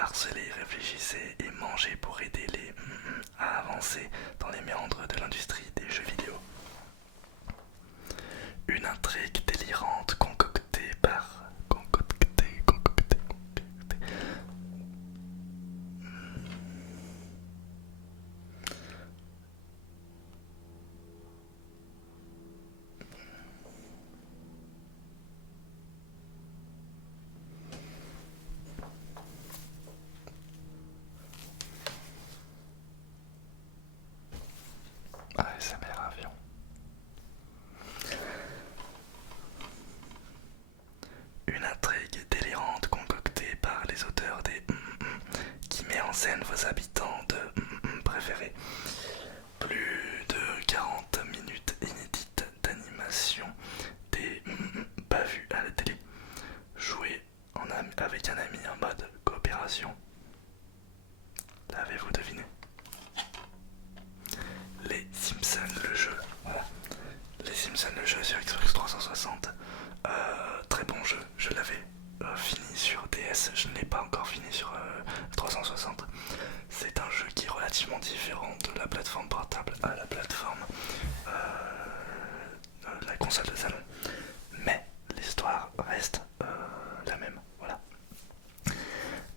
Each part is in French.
harceler, réfléchissez et mangez pour aider les à avancer dans les méandres de l'industrie des jeux vidéo. Une intrigue délirante concoctée par... concoctée. ASMR avion. Une intrigue délirante concoctée par les auteurs des qui met en scène vos habitants de préférés. Plus de 40 minutes inédites d'animation, des pas vus à la télé. Jouer avec un ami en mode coopération. L'avez-vous deviné? Les Simpsons le jeu. Voilà. Les Simpsons le jeu sur Xbox 360. Très bon jeu. Je l'avais fini sur DS. Je ne l'ai pas encore fini sur 360. C'est un jeu qui est relativement différent de la plateforme portable à la plateforme la console de salon. Mais l'histoire reste la même. Voilà.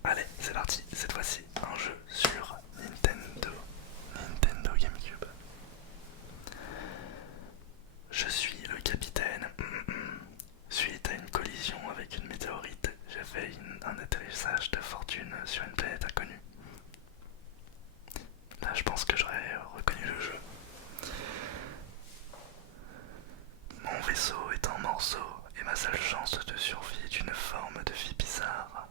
Allez, c'est parti. Cette fois-ci, un jeu sur Nintendo GameCube. Je suis le capitaine. Suite à une collision avec une météorite, j'ai fait un atterrissage de fortune sur une planète inconnue. Là, je pense que j'aurais reconnu le jeu. Mon vaisseau est en morceaux et ma seule chance de survie est une forme de vie bizarre.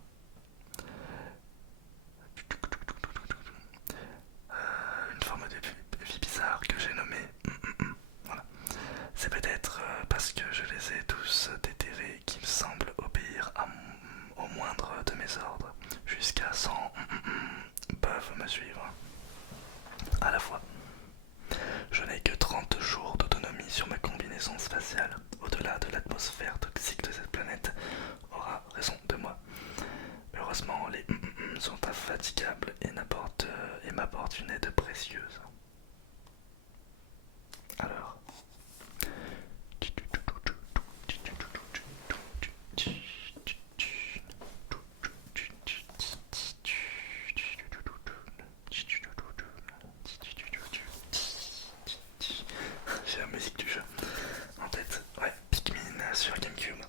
Une forme de vie bizarre que j'ai nommée. Voilà. C'est peut-être parce que je les ai tous déterrés qui me semblent obéir au moindre de mes ordres. Jusqu'à 100 peuvent me suivre à la fois. Je n'ai que 30 jours d'autonomie sur ma combinaison spatiale. Au-delà de l'atmosphère toxique de cette planète aura raison de moi. Heureusement, les sont infatigables et m'apportent une aide précieuse. Alors... J'ai la musique du jeu en tête. Ouais, Pikmin sur GameCube.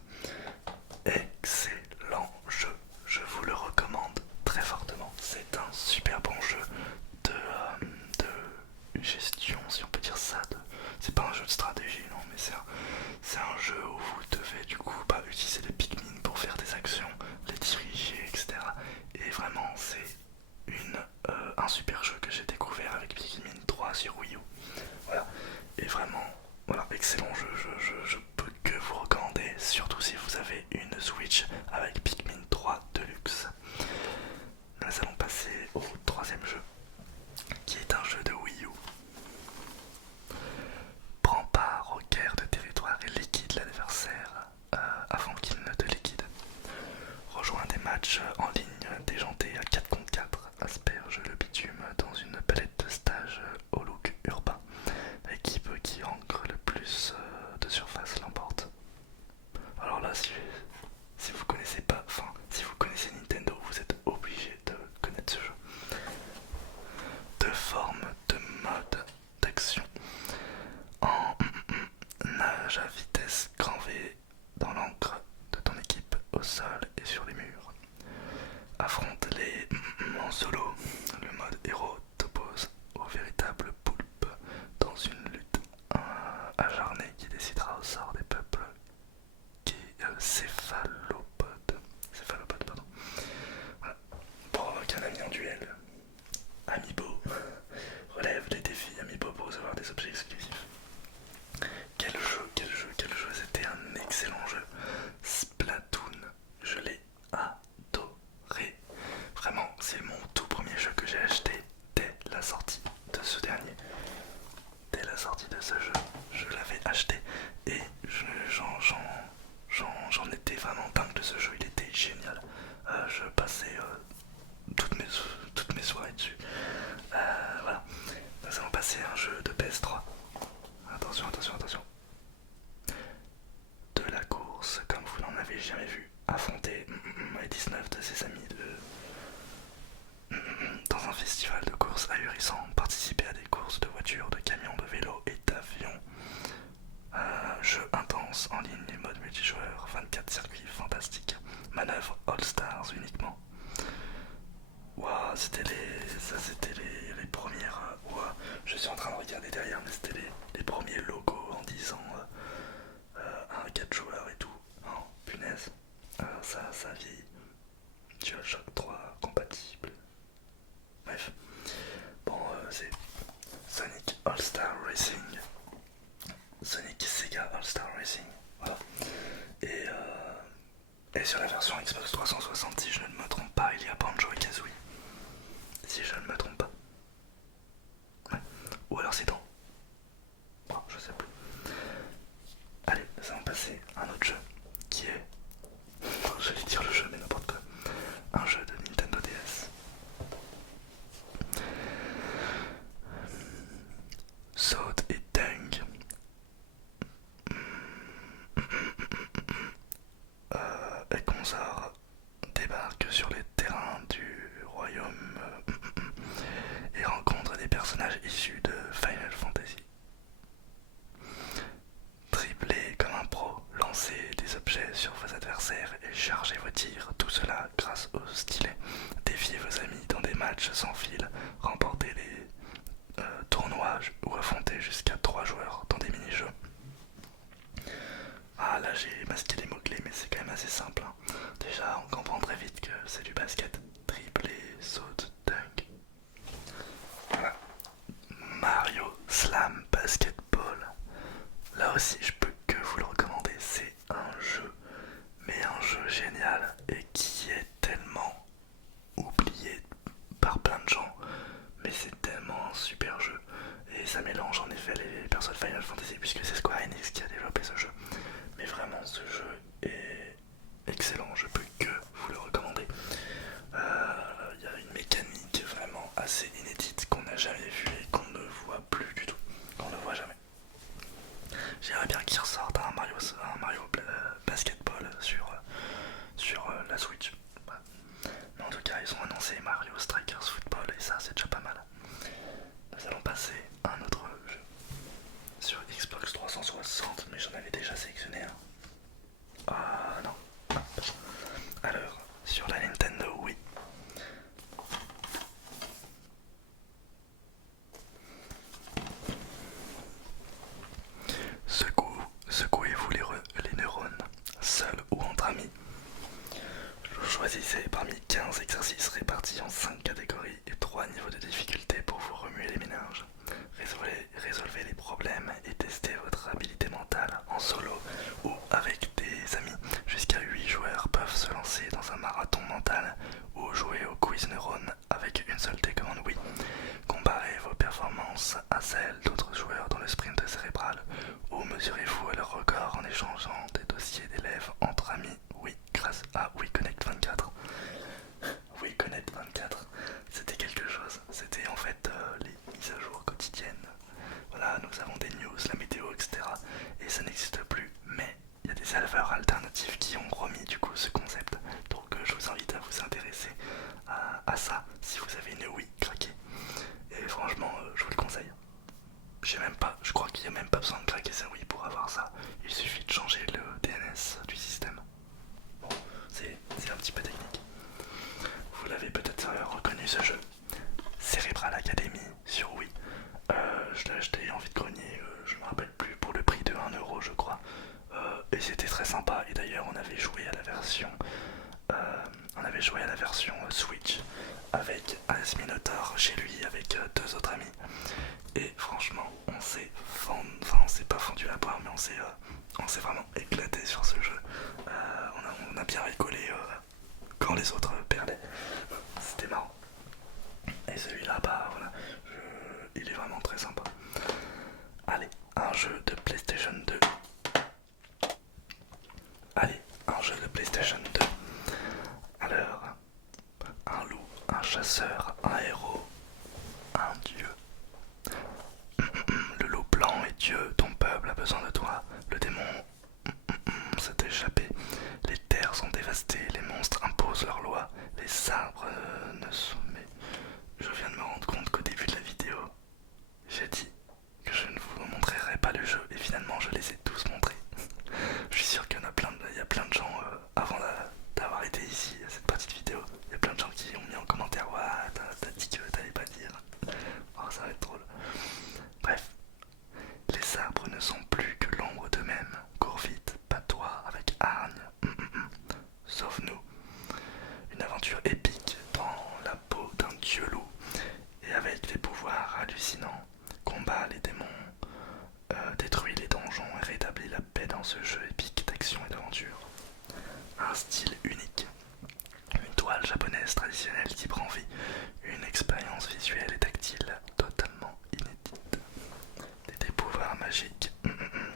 Excellent jeu, je vous le recommande très fortement. C'est un super bon jeu de gestion, si on peut dire ça. C'est pas un jeu de stratégie, non, mais c'est un jeu où vous devez du coup utiliser les Pikmin pour faire des actions, les diriger, etc. Et vraiment, c'est un super jeu que j'ai découvert avec Pikmin 3 sur Wii U. Voilà, et vraiment, voilà, excellent jeu, je peux que vous recommander, surtout si vous avez une Switch avec Pikmin 3 Deluxe. Nous allons passer au troisième jeu, qui est un jeu de Wii U. Prends part aux guerres de territoire et liquide l'adversaire avant qu'il ne te liquide. Rejoins des matchs en ligne déjantés à 4 contre 4, asperge le bitume dans une palette de stages au look urbain. L'équipe qui ancre le plus de surface l'emporte. Alors là, si vous connaissez pas, enfin, si vous connaissez Nintendo, vous êtes obligé de connaître ce jeu. Deux formes de mode d'action. En nage à vitesse grand V dans l'encre de ton équipe au sol et sur les murs. Affronte-les en solo. Le mode héros t'oppose au véritable poulpe dans une lutte acharnée qui décidera au sort des peuples qui céphalopodes, pardon. Voilà. Provoque un ami en duel. Amiibo. Relève les défis Amiibo pour recevoir des objets exclusifs. Quel jeu, c'était un excellent jeu. Splatoon, je l'ai adoré. Vraiment, c'est mon tout premier jeu que j'ai acheté dès la sortie de ce dernier. festival de courses ahurissant, participer à des courses de voitures, de camions, de vélos et d'avions. Jeu intense en ligne et mode multijoueur, 24 circuits fantastiques, manœuvres All-Stars uniquement. Ouah, c'était les premières. Ouah, je suis en train de regarder derrière, mais c'était les premiers logos en disant un 4 joueurs et tout. Oh, punaise, ça vieillit. DualShock 3 compatible. Bref, bon, c'est Sonic All-Star Racing. Sonic Sega All-Star Racing. Voilà. Et sur la version Xbox 360, si je ne me trompe pas, il y a Banjo et Kazooie. Si je ne me trompe pas. Ouais. Ou alors c'est dans. Bon, je sais plus. Allez, nous allons passer à un autre jeu qui est. J'allais dire le jeu, mais n'importe quoi. Un jeu de Nintendo DS. Salt et Dunk. Ekonzar débarque sur les terrains du royaume et rencontre des personnages issus de Final Fantasy. Dribbler comme un pro, lancer des objets sur vos adversaires et charger vos tirs, tout cela grâce au stylet. Défier vos amis dans des matchs sans fil, remporter les tournois ou affronter jusqu'à 3 joueurs dans des mini-jeux. Ah là j'ai masqué les mots-clés mais c'est quand même assez simple. Hein. Déjà on comprend très vite que c'est du basket. Triplé, saute, dunk. Voilà. Mario Slam Basketball. Là aussi je peux que vous le recommander. C'est un jeu, mais un jeu génial et qui est tellement oublié par plein de gens. Mais c'est tellement un super jeu. Et ça mélange en effet les persos de Final Fantasy puisque c'est Square Enix qui a développé ce jeu. Mais vraiment ce jeu est excellent, je peux que vous le recommander. Il y a une mécanique vraiment assez inédite qu'on n'a jamais vue et qu'on ne voit plus du tout, qu'on ne voit jamais. J'aimerais bien qu'ils ressortent un Mario Basketball sur la Switch. Voilà. Mais en tout cas ils ont annoncé Mario Strikers Football et ça c'est déjà pas mal. Nous allons passer à un autre jeu sur Xbox 360, mais j'en avais déjà sélectionné un. Ah non. Alors, sur la Nintendo Wii. Secouez-vous les neurones, seul ou entre amis. Choisissez parmi 15 exercices répartis en 5 catégories et 3 niveaux de difficulté pour vous remuer les méninges. Résolvez les problèmes et testez votre habilité mentale en solo ou avec des amis. Jusqu'à 8 joueurs peuvent se lancer dans un marathon mental ou jouer au quiz neurone avec une seule télécommande Wii. Comparez vos performances à celles d'autres joueurs dans le sprint cérébral ou mesurez-vous à leur record en échangeant des dossiers d'élèves entre amis. Oui, grâce à WeConnect 24. WeConnect 24, c'était quelque chose. C'était en fait les mises à jour quotidiennes. Voilà, nous avons des news, la météo, etc. Et ça n'existe plus, mais il y a des serveurs alternatifs qui ont remis du coup ce concept. Donc je vous invite à vous intéresser à ça si vous avez une Wii craquée. Et franchement, je vous le conseille. Je crois qu'il n'y a même pas besoin de craquer sa Wii pour avoir ça. Il suffit de changer le DNS du système. Bon, c'est un petit peu technique. Vous l'avez peut-être reconnu ce jeu. Cerebral Academy sur Wii. Je l'ai acheté en vide-grenier, je me rappelle plus, pour le prix de 1€ je crois. Et c'était très sympa. Et d'ailleurs on avait joué à la version Switch avec As Minotaur chez lui avec 2 autres amis. Et franchement on s'est pas fendu la poire, mais on s'est vraiment éclaté sur ce jeu. On a bien rigolé quand les autres perdaient. C'était marrant. Et celui-là, bah voilà, il est vraiment très sympa. Allez, un jeu de PlayStation 2. Allez, un jeu de PlayStation 2. Alors, un loup, un chasseur, un héros, un dieu. Le loup blanc est Dieu, ton peuple a besoin de toi. Le démon s'est échappé. Les terres sont dévastées, les monstres imposent leurs lois. Les arbres ne sont... Mais je viens de me rendre ce jeu épique d'action et d'aventure. Un style unique, une toile japonaise traditionnelle qui prend vie, une expérience visuelle et tactile totalement inédite. Des pouvoirs magiques,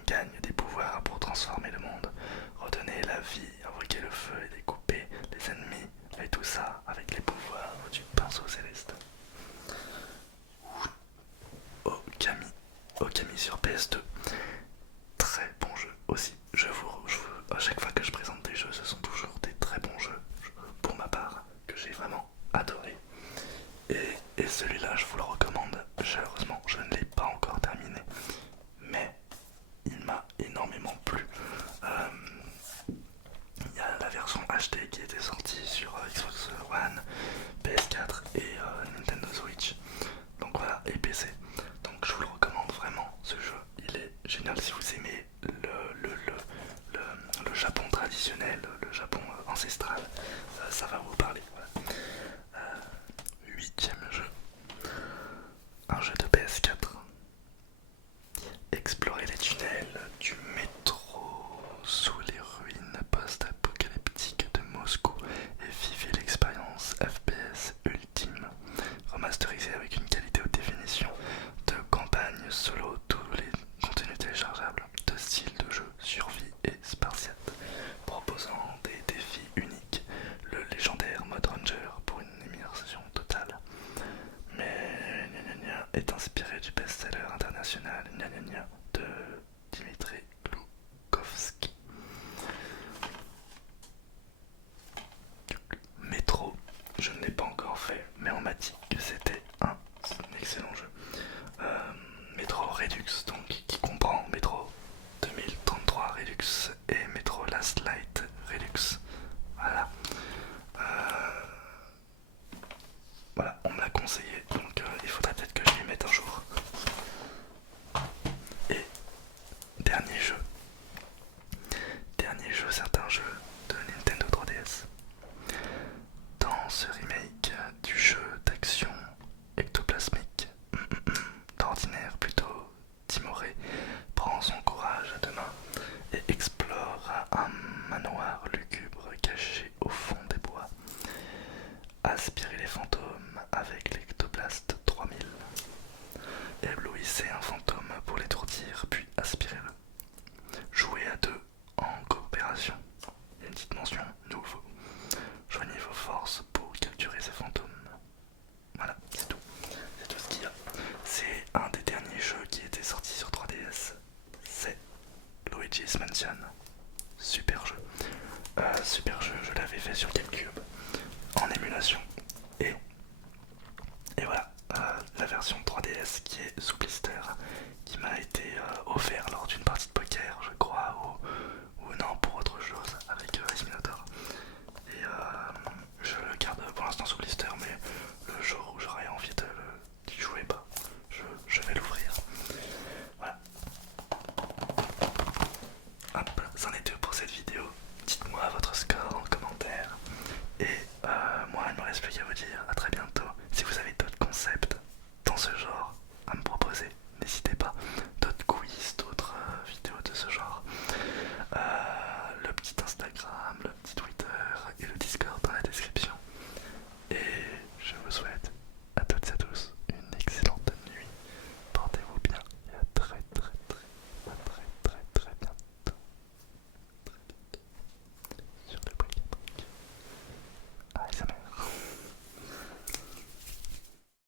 gagne des pouvoirs pour transformer le monde, redonner la vie, invoquer le feu et découper les ennemis, et tout ça avec les pouvoirs du pinceau céleste. Okami, Okami sur PS2, très bon jeu aussi. À chaque fois que je présente des jeux, ce sont toujours des très bons jeux, pour ma part, que j'ai vraiment adoré. Et celui-là, je vous le recommande chaleureusement. Je ne l'ai pas encore terminé, mais il m'a énormément plu. Il y a la version HD qui était sortie sur Xbox One, PS4 et Nintendo Switch. Donc voilà, et PC. Donc je vous le recommande vraiment, ce jeu. Il est génial si vous aimez le Japon traditionnel, le Japon ancestral. Ça va vous parler. Voilà. Huitième jeu. Un jeu de PS4. Explorer les tunnels du métro sous les ruines post-apocalyptiques de Moscou et vivez l'expérience FPS ultime, remasterisée avec une qualité haute définition, de campagne solo, tous les contenus téléchargeables, de style de jeu, survie et spartiate, proposant des défis uniques, le légendaire mode Ranger pour une immersion totale. Mais est inspiré du best-seller international de Dimitri Glukhovsky. Métro, je ne l'ai pas encore fait, mais on m'a dit que c'était un excellent jeu. Métro Redux, donc qui comprend Métro 2033 Redux et Métro Last Light Redux. Voilà. Voilà, on me l'a conseillé, donc il faudrait peut-être que je l'y mette un jour. Et dernier jeu. Dernier jeu, c'est un jeu de Nintendo 3DS. Dans ce remake du jeu d'action ectoplasmique, d'ordinaire plutôt timoré, prend son courage à deux mains et explore un manoir lugubre caché au fond des bois. Aspirez les fantômes avec l'Ectoblast 3000. Éblouissez un fantôme